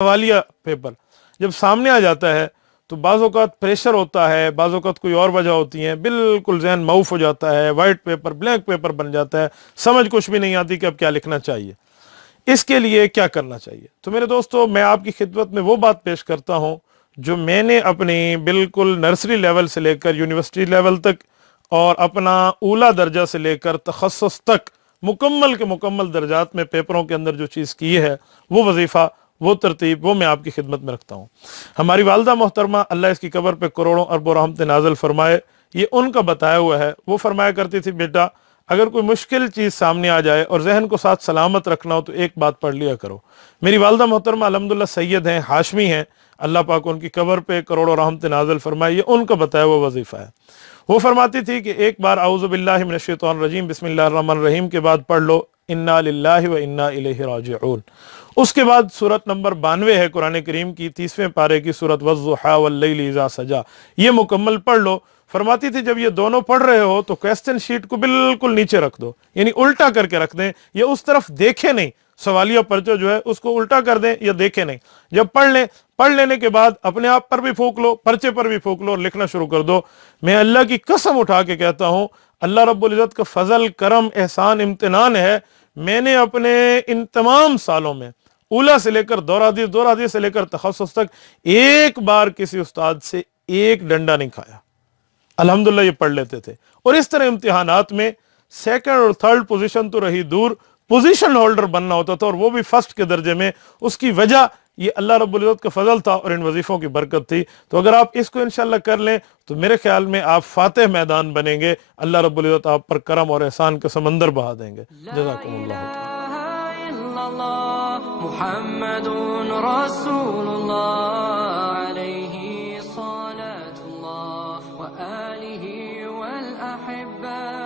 سوالیہ paper جب سامنے آ جاتا ہے تو بعض اوقات پریشر ہوتا ہے، بعض اوقات کوئی اور وجہ ہوتی ہیں، بالکل ذہن معوف ہو جاتا ہے، وائٹ پیپر بلینک پیپر بن جاتا ہے، سمجھ کچھ بھی نہیں آتی کہ اب کیا لکھنا چاہیے۔ اس کے لیے کیا کرنا چاہیے؟ تو میرے دوستو، میں آپ کی خدمت میں وہ بات پیش کرتا ہوں جو میں نے اپنی بالکل نرسری لیول سے لے کر یونیورسٹی لیول تک اور اپنا اولا درجہ سے لے کر تخصص تک مکمل کے مکمل درجات میں پیپروں کے اندر جو چیز کی ہے، وہ وظیفہ، وہ ترتیب، وہ میں آپ کی خدمت میں رکھتا ہوں۔ ہماری والدہ محترمہ، اللہ اس کی قبر پہ کروڑوں اربوں رحمت نازل فرمائے، یہ ان کا بتایا ہوا ہے۔ وہ فرمایا کرتی تھی، بیٹا اگر کوئی مشکل چیز سامنے آ جائے اور ذہن کو ساتھ سلامت رکھنا ہو تو ایک بات پڑھ لیا کرو۔ میری والدہ محترمہ الحمدللہ سید ہیں، ہاشمی ہیں، اللہ پاک ان کی قبر پہ کروڑوں رحمت نازل فرمائے، یہ ان کا بتایا ہوا وظیفہ ہے۔ وہ فرماتی تھی کہ ایک بار اعوذ باللہ من الشیطان الرجیم بسم اللہ الرحمن الرحیم کے بعد پڑھ لو انا للہ و انا الیہ راجعون۔ اس کے بعد سورت نمبر 92 ہے قرآن کریم کی 30ویں پارے کی سورت والضحیٰ واللیل اذا سجا، یہ مکمل پڑھ لو۔ فرماتی تھی جب یہ دونوں پڑھ رہے ہو تو کوسچن شیٹ کو بالکل نیچے رکھ دو، یعنی الٹا کر کے رکھ دیں، یہ اس طرف دیکھے نہیں، سوالیہ پرچہ جو ہے اس کو الٹا کر دیں یا دیکھے نہیں۔ جب پڑھ لینے کے بعد اپنے آپ پر بھی پھونک لو، پرچے پر بھی پھونک لو اور لکھنا شروع کر دو۔ میں اللہ کی قسم اٹھا کے کہتا ہوں، اللہ رب العزت کا فضل، کرم، احسان، امتنان ہے، میں نے اپنے ان تمام سالوں میں اولا سے لے کر دورہ حدیث سے لے کر تخصص تک ایک بار کسی استاد سے ایک ڈنڈا نہیں کھایا۔ الحمدللہ یہ پڑھ لیتے تھے، اور اس طرح امتحانات میں سیکنڈ اور تھرڈ پوزیشن تو رہی دور، پوزیشن ہولڈر بننا ہوتا تھا، اور وہ بھی فرسٹ کے درجے میں۔ اس کی وجہ یہ اللہ رب العزت کا فضل تھا اور ان وظیفوں کی برکت تھی۔ تو اگر آپ اس کو انشاءاللہ کر لیں تو میرے خیال میں آپ فاتح میدان بنیں گے، اللہ رب العزت آپ پر کرم اور احسان کا سمندر بہا دیں گے۔ جزاکم اللہ خیر۔ محمد رسول اللہ علیہ صلاة اللہ وآلہ والأحبہ